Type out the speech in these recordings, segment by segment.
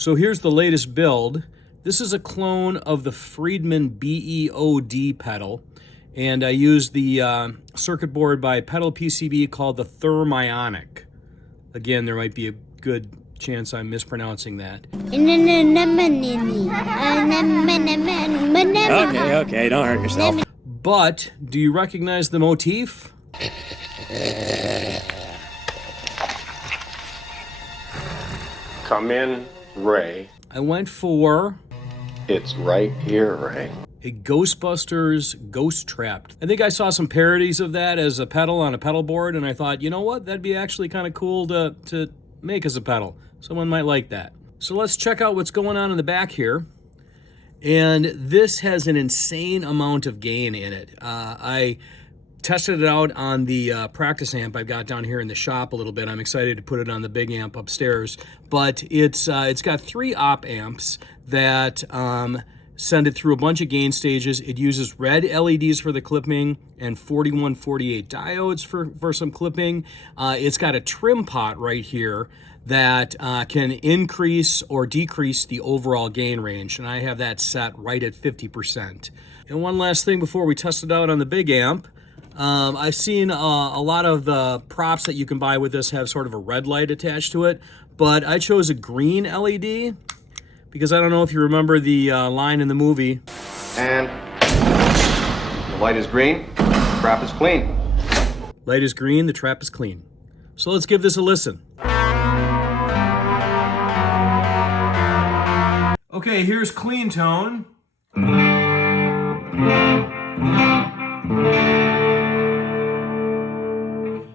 So here's the latest build. This is a clone of the Friedman BE-OD pedal, and I used the circuit board by PedalPCB called the Thermionic. Again, there might be a good chance I'm mispronouncing that. Okay, don't hurt yourself. But do you recognize the motif? Come in, Ray. I went for It's right here, Ray. a Ghostbusters Ghost Trap. I think I saw some parodies of that as a pedal on a pedal board, and I thought, you know what, that'd be actually kind of cool to make as a pedal. Someone might like that. So let's check out what's going on in the back here. And this has an insane amount of gain in it. I tested it out on the practice amp I've got down here in the shop a little bit. I'm excited to put it on the big amp upstairs. But it's got 3 op amps that send it through a bunch of gain stages. It uses red LEDs for the clipping and 4148 diodes for some clipping. It's got a trim pot right here that can increase or decrease the overall gain range, and I have that set right at 50%. And one last thing before we test it out on the big amp, I've seen a lot of the props that you can buy with this have sort of a red light attached to it, but I chose a green LED because I don't know if you remember the line in the movie. And the light is green, the trap is clean. Light is green, the trap is clean. So let's give this a listen. Okay, here's clean tone.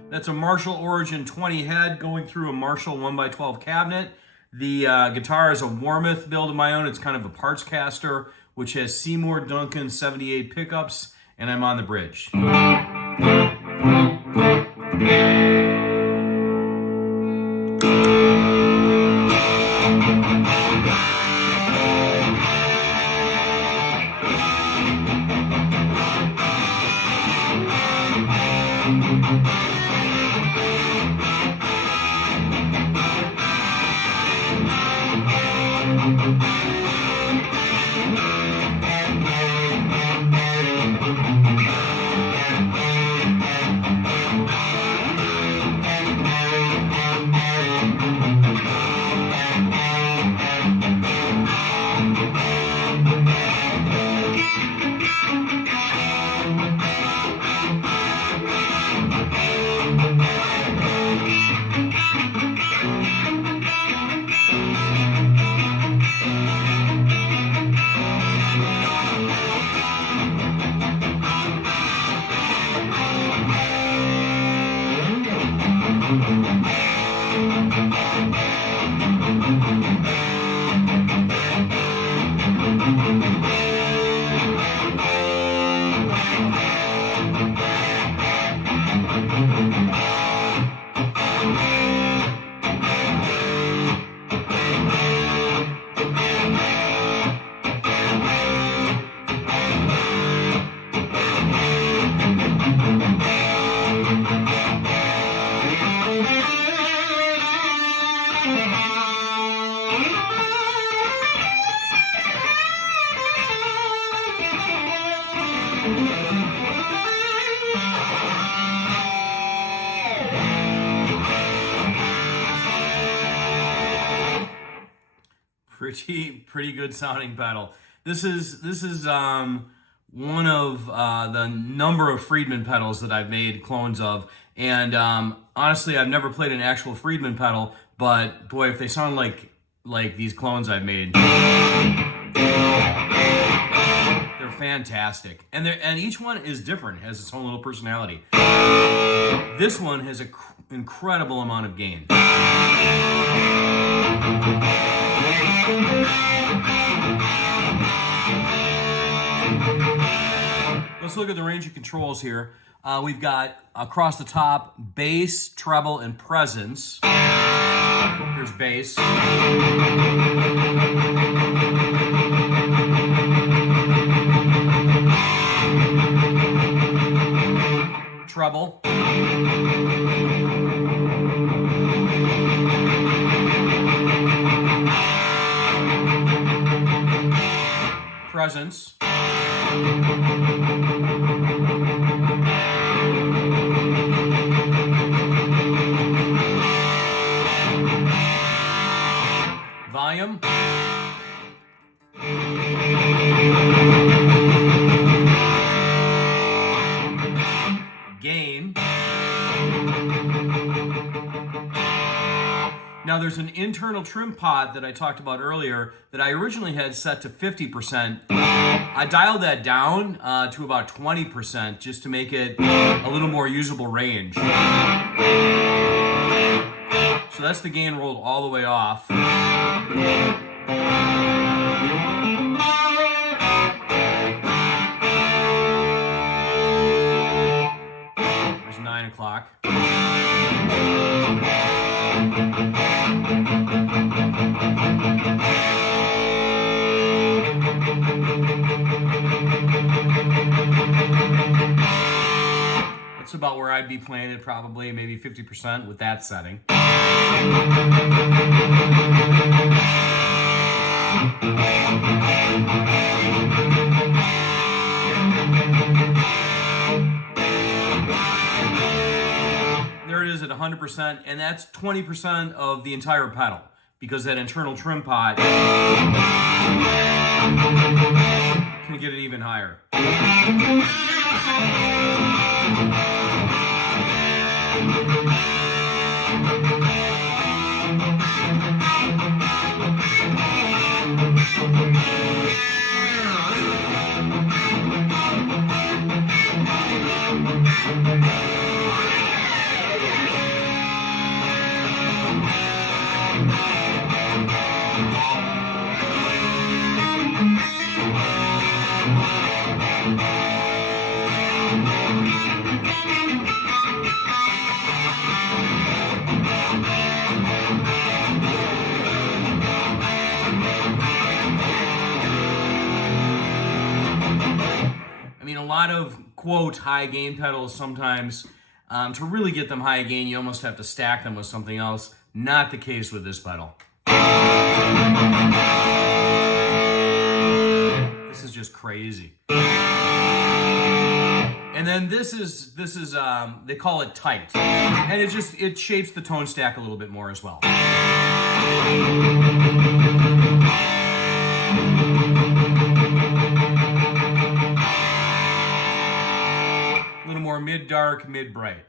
That's a Marshall Origin 20 head going through a Marshall 1x12 cabinet. The guitar is a Warmoth build of my own. It's kind of a parts caster, which has Seymour Duncan 78 pickups, and I'm on the bridge. Pretty good sounding pedal. This is one of the number of Friedman pedals that I've made clones of, and honestly, I've never played an actual Friedman pedal, but boy, if they sound like these clones I've made, they're fantastic. And each one is different, has its own little personality. This one has an incredible amount of gain. Let's look at the range of controls here. We've got across the top bass, treble, and presence. Here's bass. Treble. presence. Volume. Gain. Now there's an internal trim pot that I talked about earlier that I originally had set to 50%. I dialed that down to about 20% just to make it a little more usable range. So that's the gain rolled all the way off. There's 9 o'clock. That's about where I'd be playing it, probably maybe 50% with that setting. There it is at 100%, and that's 20% of the entire pedal, because that internal trim pot can get it even higher. I mean, a lot of, quote, high gain pedals sometimes, to really get them high gain, you almost have to stack them with something else. Not the case with this pedal. This is just crazy. And then this is they call it tight. And it shapes the tone stack a little bit more as well. A little more mid-dark, mid-bright.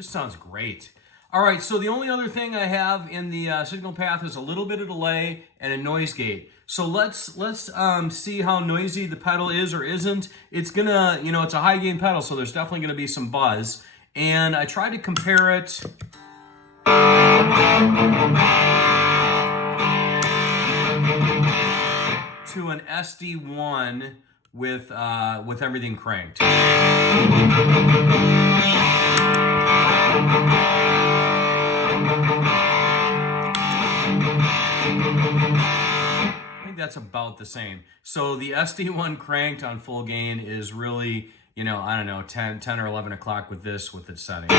Sounds great. All right, so the only other thing I have in the signal path is a little bit of delay and a noise gate. So let's see how noisy the pedal is or isn't. It's gonna, it's a high gain pedal, so there's definitely gonna be some buzz. And I tried to compare it to an SD1 with everything cranked. I think that's about the same. So the SD1 cranked on full gain is really, I don't know, 10 or 11 o'clock with its setting.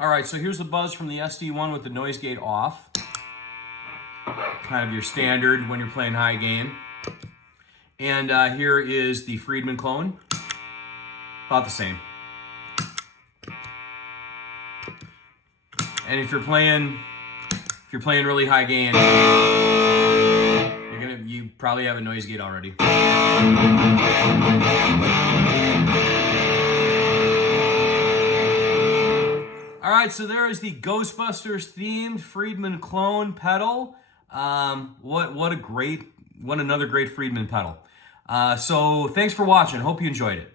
All right, so here's the buzz from the SD1 with the noise gate off. Kind of your standard when you're playing high gain. And here is the Friedman clone. About the same. And if you're playing really high gain, you probably have a noise gate already. All right, so there is the Ghostbusters themed Friedman clone pedal. What another great Friedman pedal. So thanks for watching. Hope you enjoyed it.